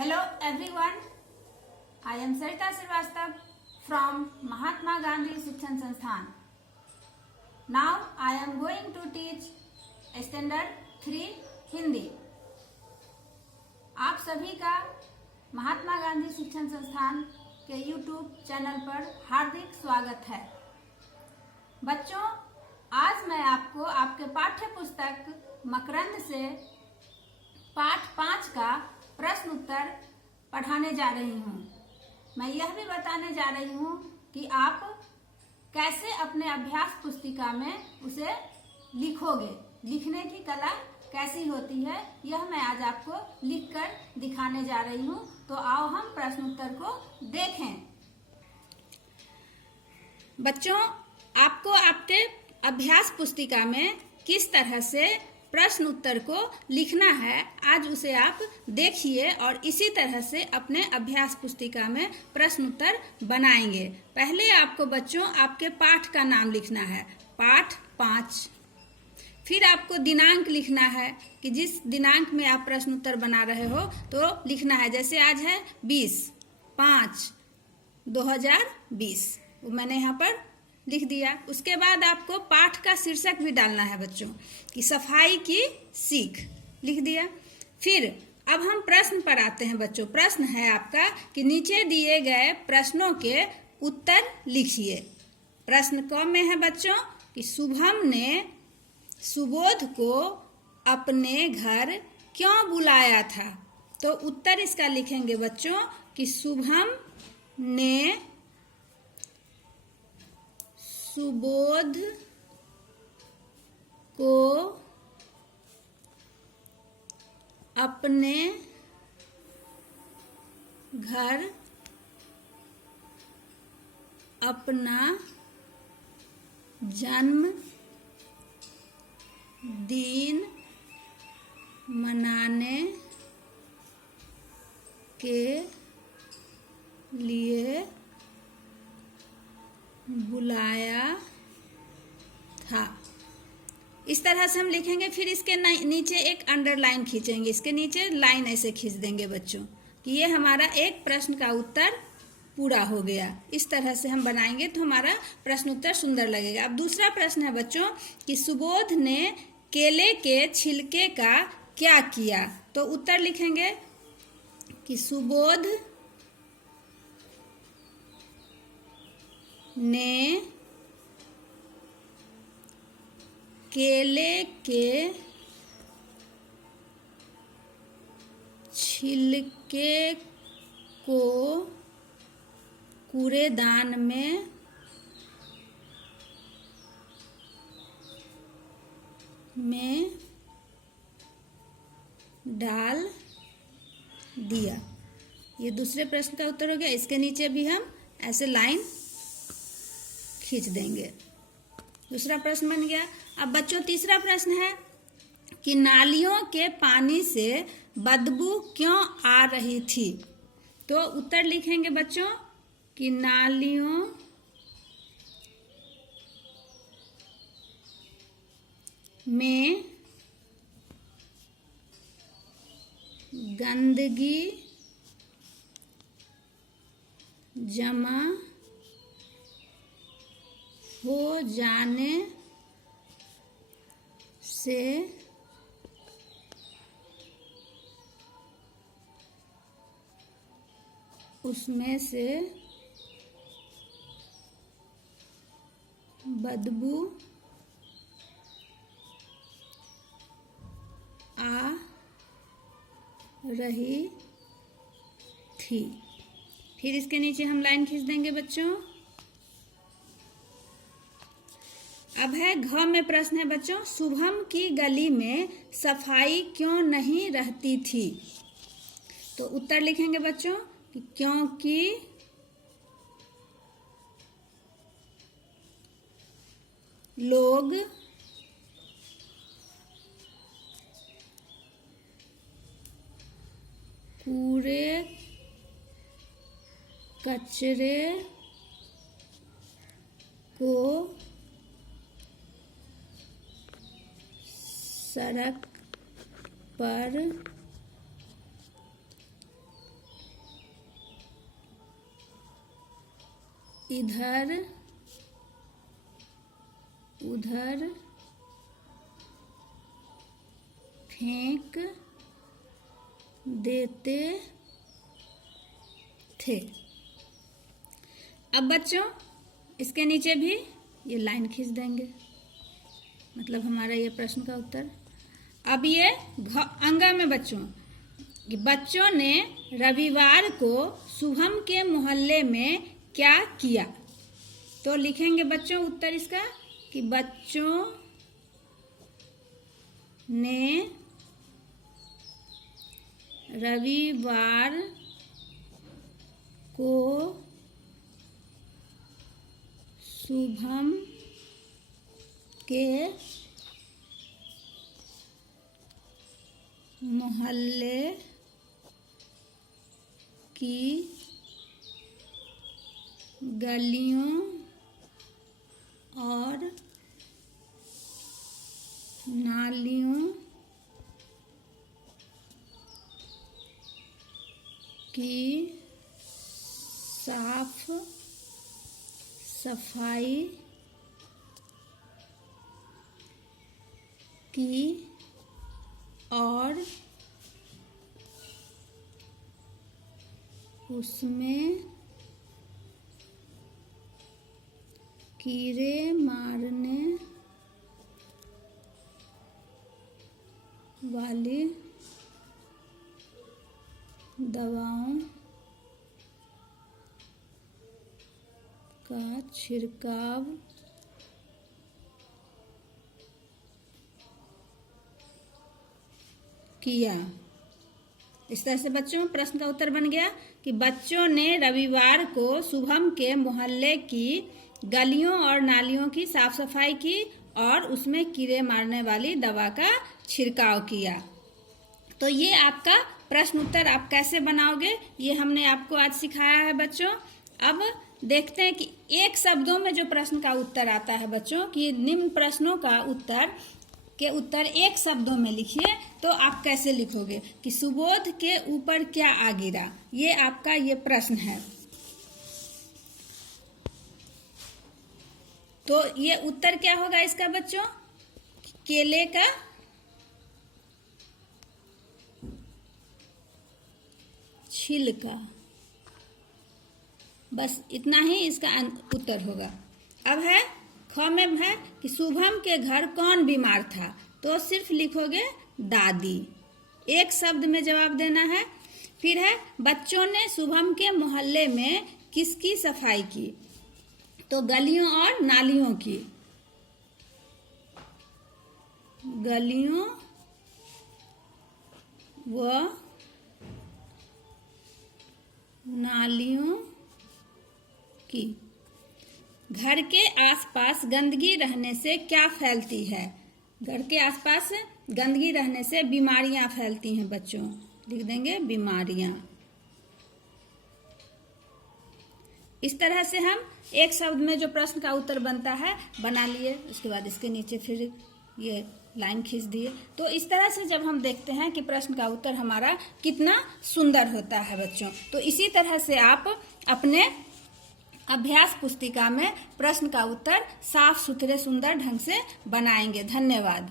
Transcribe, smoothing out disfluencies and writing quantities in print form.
Hello everyone, I am Sarita Srivastava from Mahatma Gandhi Shikshan Sansthan. Now I am going to teach Standard 3 Hindi. आप सभी का महात्मा गांधी शिक्षण संस्थान के YouTube चैनल पर हार्दिक स्वागत है। बच्चों, आज मैं आपको आपके पाठ्य पुस्तक मकरंद से पाठ 5 का प्रश्न उत्तर पढ़ाने जा रही हूँ। मैं यह भी बताने जा रही हूँ कि आप कैसे अपने अभ्यास पुस्तिका में उसे लिखोगे, लिखने की कला कैसी होती है यह मैं आज आपको लिखकर दिखाने जा रही हूँ। तो आओ हम प्रश्न उत्तर को देखें। बच्चों, आपको आपके अभ्यास पुस्तिका में किस तरह से प्रश्न उत्तर को लिखना है आज उसे आप देखिए और इसी तरह से अपने अभ्यास पुस्तिका में प्रश्न उत्तर बनाएंगे। पहले आपको बच्चों आपके पाठ का नाम लिखना है, पाठ 5। फिर आपको दिनांक लिखना है कि जिस दिनांक में आप प्रश्न उत्तर बना रहे हो तो लिखना है। जैसे आज है 20/5/2020, वो मैंने यहाँ पर लिख दिया। उसके बाद आपको पाठ का शीर्षक भी डालना है बच्चों कि सफाई की सीख, लिख दिया। फिर अब हम प्रश्न पर आते हैं बच्चों। प्रश्न है आपका कि नीचे दिए गए प्रश्नों के उत्तर लिखिए। प्रश्न क में है बच्चों कि शुभम ने सुबोध को अपने घर क्यों बुलाया था। तो उत्तर इसका लिखेंगे बच्चों कि शुभम ने सुबोध को अपने घर अपना जन्मदिन मनाने के लिए बुलाया था। इस तरह से हम लिखेंगे। फिर इसके नीचे एक अंडरलाइन खींचेंगे, इसके नीचे लाइन ऐसे खींच देंगे बच्चों कि ये हमारा एक प्रश्न का उत्तर पूरा हो गया। इस तरह से हम बनाएंगे तो हमारा प्रश्न उत्तर सुंदर लगेगा। अब दूसरा प्रश्न है बच्चों कि सुबोध ने केले के छिलके का क्या किया। तो उत्तर लिखेंगे कि सुबोध ने केले के छिलके को कूड़ेदान में डाल दिया। ये दूसरे प्रश्न का उत्तर हो गया। इसके नीचे भी हम ऐसे लाइन खींच देंगे। दूसरा प्रश्न बन गया। अब बच्चों तीसरा प्रश्न है कि नालियों के पानी से बदबू क्यों आ रही थी। तो उत्तर लिखेंगे बच्चों कि नालियों में गंदगी जमा हो जाने से उसमें से बदबू आ रही थी। फिर इसके नीचे हम लाइन खींच देंगे बच्चों। अब है घ में प्रश्न है बच्चों, शुभम की गली में सफाई क्यों नहीं रहती थी। तो उत्तर लिखेंगे बच्चों कि क्योंकि लोग कूड़े कचरे को सड़क पर इधर उधर फेंक देते थे। अब बच्चों इसके नीचे भी ये लाइन खींच देंगे, मतलब हमारा ये प्रश्न का उत्तर। अब ये अंगा में बच्चों ने रविवार को शुभम के मोहल्ले में क्या किया। तो लिखेंगे बच्चों उत्तर इसका कि बच्चों ने रविवार को शुभम के मोहल्ले की गलियों और नालियों की साफ सफाई की और उसमें कीड़े मारने वाली दवाओं का छिड़काव किया। इस तरह से बच्चों प्रश्न का उत्तर बन गया कि बच्चों ने रविवार को शुभम के मोहल्ले की गलियों और नालियों की साफ सफाई की और उसमें कीड़े मारने वाली दवा का छिड़काव किया। तो ये आपका प्रश्न उत्तर आप कैसे बनाओगे ये हमने आपको आज सिखाया है बच्चों। अब देखते हैं कि एक शब्दों में जो प्रश्न का उत्तर आता है बच्चों कि निम्न प्रश्नों का उत्तर एक शब्दों में लिखिए। तो आप कैसे लिखोगे कि सुबोध के ऊपर क्या आ गिरा, ये आपका ये प्रश्न है। तो ये उत्तर क्या होगा इसका बच्चों, केले का छिलका। बस इतना ही इसका उत्तर होगा। अब है ख में है कि शुभम के घर कौन बीमार था। तो सिर्फ लिखोगे दादी, एक शब्द में जवाब देना है। फिर है बच्चों ने शुभम के मोहल्ले में किसकी सफाई की। तो गलियों और नालियों की, गलियों व नालियों की। घर के आसपास गंदगी रहने से क्या फैलती है। घर के आसपास गंदगी रहने से बीमारियां फैलती हैं बच्चों, लिख देंगे बीमारियां। इस तरह से हम एक शब्द में जो प्रश्न का उत्तर बनता है बना लिए, उसके बाद इसके नीचे फिर ये लाइन खींच दिए। तो इस तरह से जब हम देखते हैं कि प्रश्न का उत्तर हमारा कितना सुंदर होता है बच्चों, तो इसी तरह से आप अपने अभ्यास पुस्तिका में प्रश्न का उत्तर साफ सुथरे सुंदर ढंग से बनाएंगे। धन्यवाद।